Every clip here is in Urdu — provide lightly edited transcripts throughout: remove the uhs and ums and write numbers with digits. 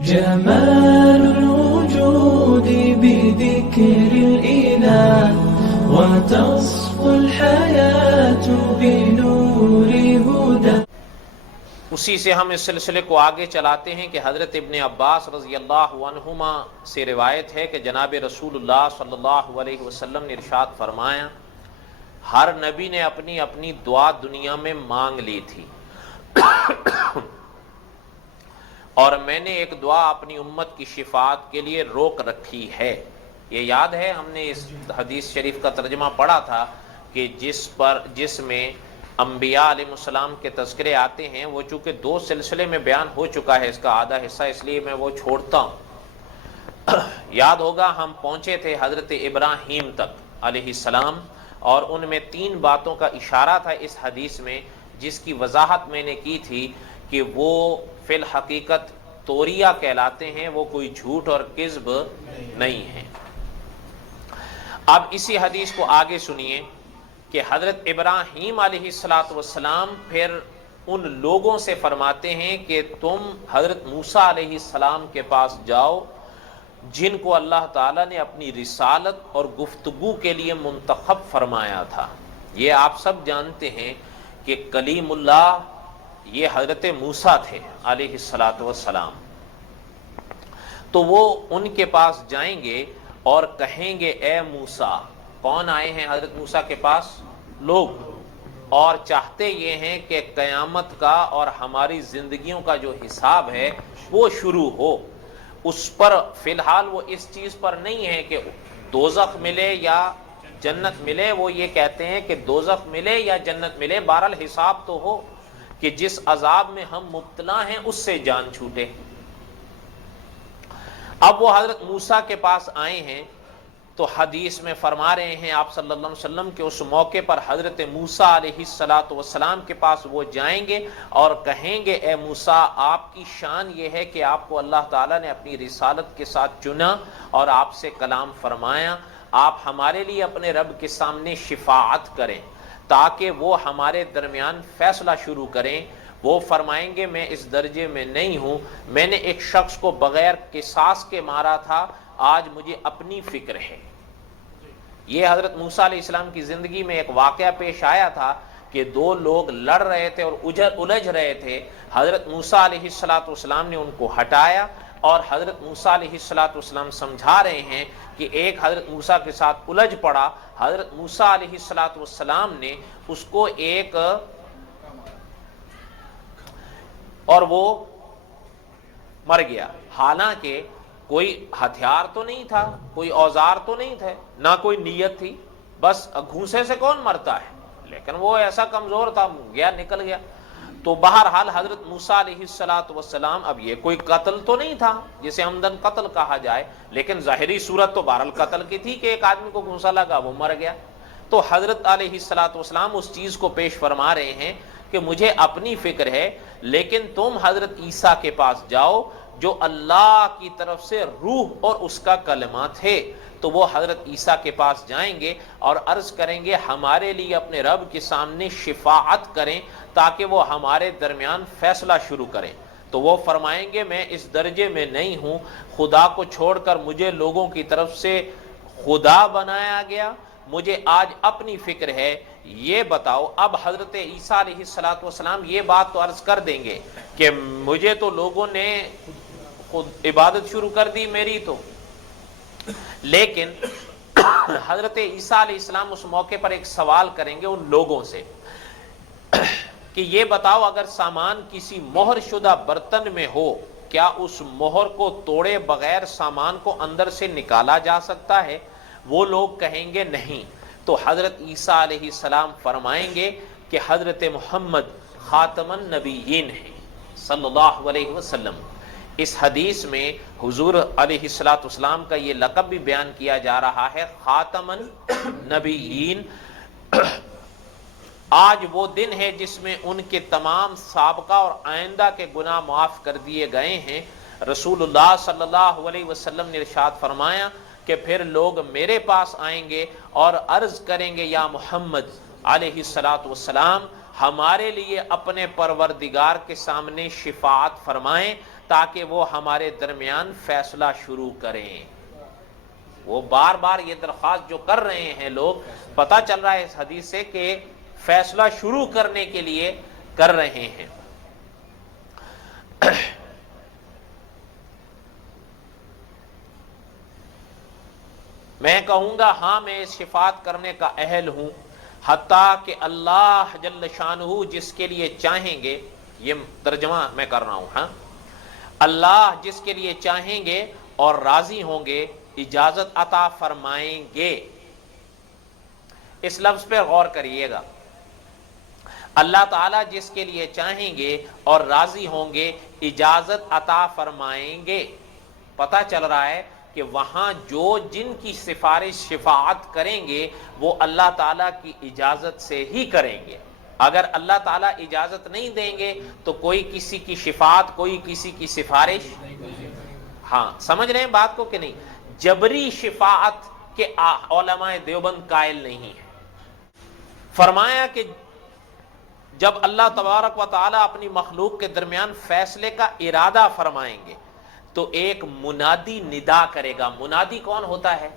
جمال الوجود بذكر الإله وتصفو الحياة بنور هدى. اسی سے ہم اس سلسلے کو آگے چلاتے ہیں کہ حضرت ابن عباس رضی اللہ عنہما سے روایت ہے کہ جناب رسول اللہ صلی اللہ علیہ وسلم نے ارشاد فرمایا، ہر نبی نے اپنی اپنی دعا دنیا میں مانگ لی تھی اور میں نے ایک دعا اپنی امت کی شفاعت کے لیے روک رکھی ہے. یہ یاد ہے ہم نے اس حدیث شریف کا ترجمہ پڑھا تھا کہ جس میں انبیاء علیہ السلام کے تذکرے آتے ہیں، وہ چونکہ دو سلسلے میں بیان ہو چکا ہے اس کا آدھا حصہ، اس لیے میں وہ چھوڑتا ہوں. یاد ہوگا ہم پہنچے تھے حضرت ابراہیم تک علیہ السلام، اور ان میں 3 باتوں کا اشارہ تھا اس حدیث میں، جس کی وضاحت میں نے کی تھی کہ وہ فی الحقیقت توریہ کہلاتے ہیں، وہ کوئی جھوٹ اور کذب نہیں ہے. اب اسی حدیث کو آگے سنیے کہ حضرت ابراہیم علیہ السلام پھر ان لوگوں سے فرماتے ہیں کہ تم حضرت موسیٰ علیہ السلام کے پاس جاؤ جن کو اللہ تعالیٰ نے اپنی رسالت اور گفتگو کے لیے منتخب فرمایا تھا. یہ آپ سب جانتے ہیں کہ کلیم اللہ یہ حضرت موسیٰ تھے علیہ السلام. تو وہ ان کے پاس جائیں گے اور کہیں گے اے موسیٰ. کون آئے ہیں حضرت موسیٰ کے پاس؟ لوگ. اور چاہتے یہ ہیں کہ قیامت کا اور ہماری زندگیوں کا جو حساب ہے وہ شروع ہو. اس پر فی الحال وہ اس چیز پر نہیں ہے کہ دوزخ ملے یا جنت ملے، وہ یہ کہتے ہیں کہ دوزخ ملے یا جنت ملے، بہرحال حساب تو ہو کہ جس عذاب میں ہم مبتلا ہیں اس سے جان چھوٹے. اب وہ حضرت موسیٰ کے پاس آئے ہیں تو حدیث میں فرما رہے ہیں آپ صلی اللہ علیہ وسلم کہ اس موقع پر حضرت موسیٰ علیہ السلام کے پاس وہ جائیں گے اور کہیں گے اے موسیٰ، آپ کی شان یہ ہے کہ آپ کو اللہ تعالیٰ نے اپنی رسالت کے ساتھ چنا اور آپ سے کلام فرمایا. آپ ہمارے لیے اپنے رب کے سامنے شفاعت کریں تاکہ وہ ہمارے درمیان فیصلہ شروع کریں. وہ فرمائیں گے میں اس درجے میں نہیں ہوں، میں نے ایک شخص کو بغیر قصاص کے مارا تھا، آج مجھے اپنی فکر ہے. یہ حضرت موسیٰ علیہ السلام کی زندگی میں ایک واقعہ پیش آیا تھا کہ 2 لوگ لڑ رہے تھے اور الجھ رہے تھے. حضرت موسیٰ علیہ السلام نے ان کو ہٹایا اور حضرت موسیٰ علیہ السلام سمجھا رہے ہیں کہ ایک حضرت موسیٰ کے ساتھ الجھ پڑا. حضرت موسیٰ علیہ السلام نے اس کو ایک اور وہ مر گیا. حالانکہ کوئی ہتھیار تو نہیں تھا، کوئی اوزار تو نہیں تھے، نہ کوئی نیت تھی، بس گھوسے سے کون مرتا ہے، لیکن وہ ایسا کمزور تھا، گیا نکل گیا. تو بہرحال حضرت موسیٰ علیہ السلام، اب یہ کوئی قتل تو نہیں تھا جسے عمدن قتل کہا جائے، لیکن ظاہری صورت تو بہرحال قتل کی تھی کہ ایک آدمی کو گھونسا لگا وہ مر گیا. تو حضرت علیہ السلام اس چیز کو پیش فرما رہے ہیں کہ مجھے اپنی فکر ہے، لیکن تم حضرت عیسیٰ کے پاس جاؤ جو اللہ کی طرف سے روح اور اس کا کلمہ تھے. تو وہ حضرت عیسیٰ کے پاس جائیں گے اور عرض کریں گے ہمارے لیے اپنے رب کے سامنے شفاعت کریں تاکہ وہ ہمارے درمیان فیصلہ شروع کریں. تو وہ فرمائیں گے میں اس درجے میں نہیں ہوں، خدا کو چھوڑ کر مجھے لوگوں کی طرف سے خدا بنایا گیا، مجھے آج اپنی فکر ہے. یہ بتاؤ، اب حضرت عیسیٰ علیہ السلام یہ بات تو عرض کر دیں گے کہ مجھے تو لوگوں نے خود عبادت شروع کر دی میری تو، لیکن حضرت عیسیٰ علیہ السلام اس موقع پر ایک سوال کریں گے ان لوگوں سے کہ یہ بتاؤ اگر سامان کسی مہر شدہ برتن میں ہو، کیا اس مہر کو توڑے بغیر سامان کو اندر سے نکالا جا سکتا ہے؟ وہ لوگ کہیں گے نہیں. تو حضرت عیسیٰ علیہ السلام فرمائیں گے کہ حضرت محمد خاتم النبیین ہیں صلی اللہ علیہ وسلم. اس حدیث میں حضور علیہ السلام کا یہ لقب بھی بیان کیا جا رہا ہے، خاتم النبیین. آج وہ دن ہے جس میں ان کے تمام سابقہ اور آئندہ کے گناہ معاف کر دیے گئے ہیں. رسول اللہ صلی اللہ علیہ وسلم نے ارشاد فرمایا کہ پھر لوگ میرے پاس آئیں گے اور عرض کریں گے یا محمد علیہ السلام ہمارے لیے اپنے پروردگار کے سامنے شفاعت فرمائیں تاکہ وہ ہمارے درمیان فیصلہ شروع کریں. وہ بار بار یہ درخواست جو کر رہے ہیں لوگ، پتہ چل رہا ہے اس حدیث سے کہ فیصلہ شروع کرنے کے لیے کر رہے ہیں. میں کہوں گا ہاں میں اس شفاعت کرنے کا اہل ہوں، حتیٰ کہ اللہ جل شانہ جس کے لیے چاہیں گے، یہ ترجمہ میں کر رہا ہوں، ہاں، اللہ جس کے لیے چاہیں گے اور راضی ہوں گے اجازت عطا فرمائیں گے. اس لفظ پہ غور کریے گا. اللہ تعالیٰ جس کے لیے چاہیں گے اور راضی ہوں گے اجازت عطا فرمائیں گے. پتہ چل رہا ہے کہ وہاں جو جن کی سفارش شفاعت کریں گے وہ اللہ تعالیٰ کی اجازت سے ہی کریں گے. اگر اللہ تعالیٰ اجازت نہیں دیں گے تو کوئی کسی کی شفاعت، کوئی کسی کی سفارش، ہاں سمجھ رہے ہیں بات کو کہ نہیں؟ جبری شفاعت کے علماء دیوبند قائل نہیں ہے. فرمایا کہ جب اللہ تبارک و تعالیٰ اپنی مخلوق کے درمیان فیصلے کا ارادہ فرمائیں گے تو ایک منادی ندا کرے گا. منادی کون ہوتا ہے؟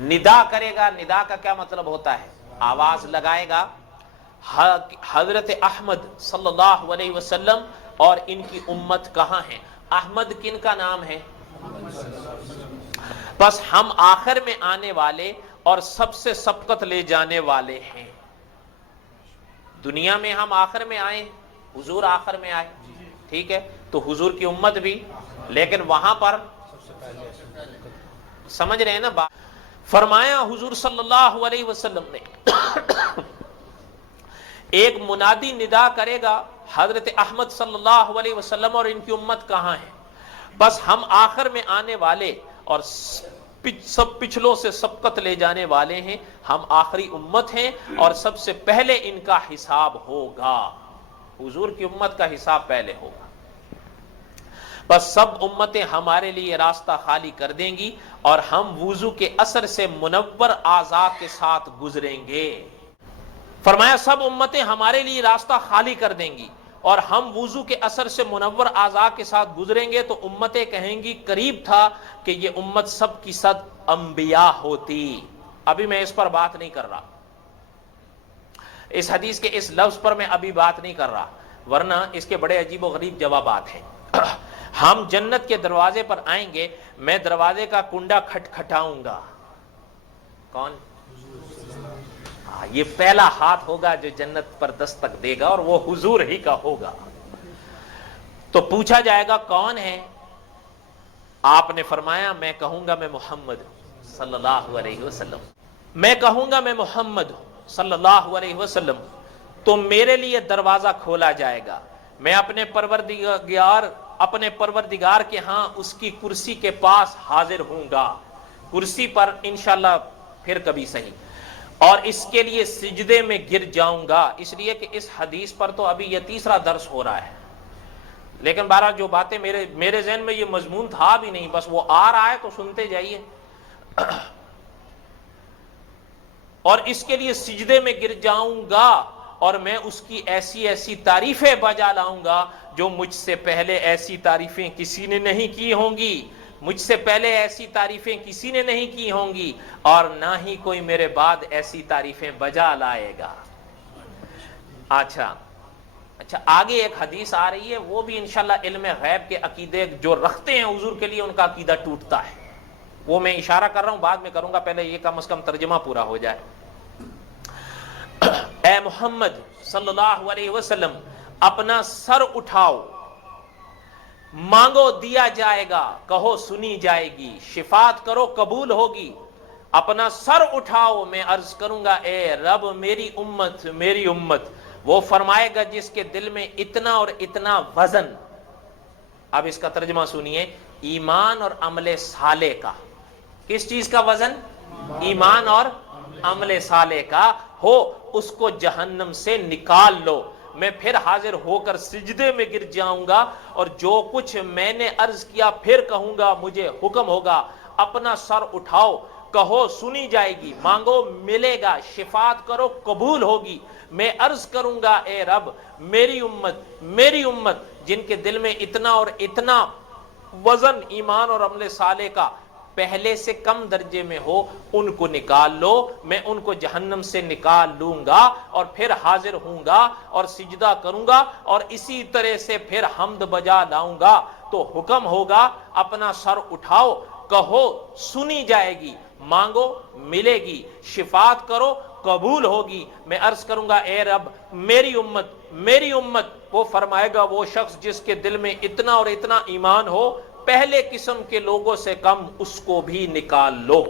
ندا کرے گا. ندا کا کیا مطلب ہوتا ہے؟ آواز لگائے گا. حضرت احمد صلی اللہ علیہ وسلم اور ان کی امت کہاں ہیں؟ احمد کن کا نام ہے؟ بس ہم آخر میں آنے والے اور سب سے سبقت لے جانے والے ہیں. دنیا میں ہم آخر میں آئے، حضور آخر میں آئے، ٹھیک ہے، تو حضور کی امت بھی، لیکن وہاں پر سمجھ رہے ہیں نا بات. فرمایا حضور صلی اللہ علیہ وسلم نے ایک منادی ندا کرے گا، حضرت احمد صلی اللہ علیہ وسلم اور ان کی امت کہاں ہے؟ بس ہم آخر میں آنے والے اور سب پچھلوں سے سبقت لے جانے والے ہیں. ہم آخری امت ہیں اور سب سے پہلے ان کا حساب ہوگا. حضور کی امت کا حساب پہلے ہوگا. بس سب امتیں ہمارے لیے راستہ خالی کر دیں گی اور ہم وضو کے اثر سے منور اعضاء کے ساتھ گزریں گے. فرمایا سب امتیں ہمارے لیے راستہ خالی کر دیں گی اور ہم وضو کے اثر سے منور اعضاء کے ساتھ گزریں گے تو امتیں کہیں گی قریب تھا کہ یہ امت سب کی سب انبیاء ہوتی. ابھی میں اس پر بات نہیں کر رہا، اس حدیث کے اس لفظ پر میں ابھی بات نہیں کر رہا، ورنہ اس کے بڑے عجیب و غریب جوابات ہیں. ہم جنت کے دروازے پر آئیں گے، میں دروازے کا کنڈا کھٹکھٹاؤں گا. کون؟ یہ پہلا ہاتھ ہوگا جو جنت پر دستک دے گا اور وہ حضور ہی کا ہوگا. تو پوچھا جائے گا کون ہے؟ آپ نے فرمایا میں کہوں گا میں محمد صلی اللہ علیہ وسلم. میں کہوں گا میں محمد صلی اللہ علیہ وسلم تو میرے لیے دروازہ کھولا جائے گا. میں اپنے پروردگار کے ہاں اس کی کرسی کے پاس حاضر ہوں گا، کرسی پر انشاءاللہ پھر کبھی صحیح، اور اس کے لیے سجدے میں گر جاؤں گا. اس لیے کہ اس حدیث پر تو ابھی یہ تیسرا درس ہو رہا ہے، لیکن بہرحال جو باتیں میرے ذہن میں یہ مضمون تھا بھی نہیں، بس وہ آ رہا ہے تو سنتے جائیے. اور اس کے لیے سجدے میں گر جاؤں گا اور میں اس کی ایسی ایسی تعریفیں بجا لاؤں گا جو مجھ سے پہلے ایسی تعریفیں کسی نے نہیں کی ہوں گی، مجھ سے پہلے ایسی تعریفیں کسی نے نہیں کی ہوں گی اور نہ ہی کوئی میرے بعد ایسی تعریفیں بجا لائے گا. اچھا آگے ایک حدیث آ رہی ہے، وہ بھی انشاءاللہ علم غیب کے عقیدے جو رکھتے ہیں حضور کے لیے ان کا عقیدہ ٹوٹتا ہے. وہ میں اشارہ کر رہا ہوں، بعد میں کروں گا، پہلے یہ کم از کم ترجمہ پورا ہو جائے. اے محمد صلی اللہ علیہ وسلم اپنا سر اٹھاؤ، مانگو دیا جائے گا، کہو سنی جائے گی، شفاعت کرو قبول ہوگی. اپنا سر اٹھاؤ، میں عرض کروں گا اے رب میری امت میری امت. وہ فرمائے گا جس کے دل میں اتنا اور اتنا وزن. اب اس کا ترجمہ سنیے، ایمان اور عمل صالح کا. کس چیز کا وزن؟ ایمان اور عمل صالح کا ہو، اس کو جہنم سے نکال لو. میں پھر حاضر ہو کر سجدے میں گر جاؤں گا اور جو کچھ میں نے عرض کیا پھر کہوں گا، مجھے حکم ہوگا اپنا سر اٹھاؤ، کہو سنی جائے گی، مانگو ملے گا، شفاعت کرو قبول ہوگی. میں عرض کروں گا اے رب میری امت میری امت. جن کے دل میں اتنا اور اتنا وزن ایمان اور عمل صالح کا پہلے سے کم درجے میں ہو، ان کو نکال لو، میں ان کو جہنم سے نکال لوں گا اور پھر حاضر ہوں گا اور سجدہ کروں گا اور اسی طرح سے پھر حمد بجا لاؤں گا۔ تو حکم ہوگا اپنا سر اٹھاؤ، کہو سنی جائے گی، مانگو ملے گی، شفاعت کرو قبول ہوگی۔ میں عرض کروں گا اے رب میری امت میری امت، وہ فرمائے گا وہ شخص جس کے دل میں اتنا اور اتنا ایمان ہو، پہلے قسم کے لوگوں سے کم، اس کو بھی نکال لو۔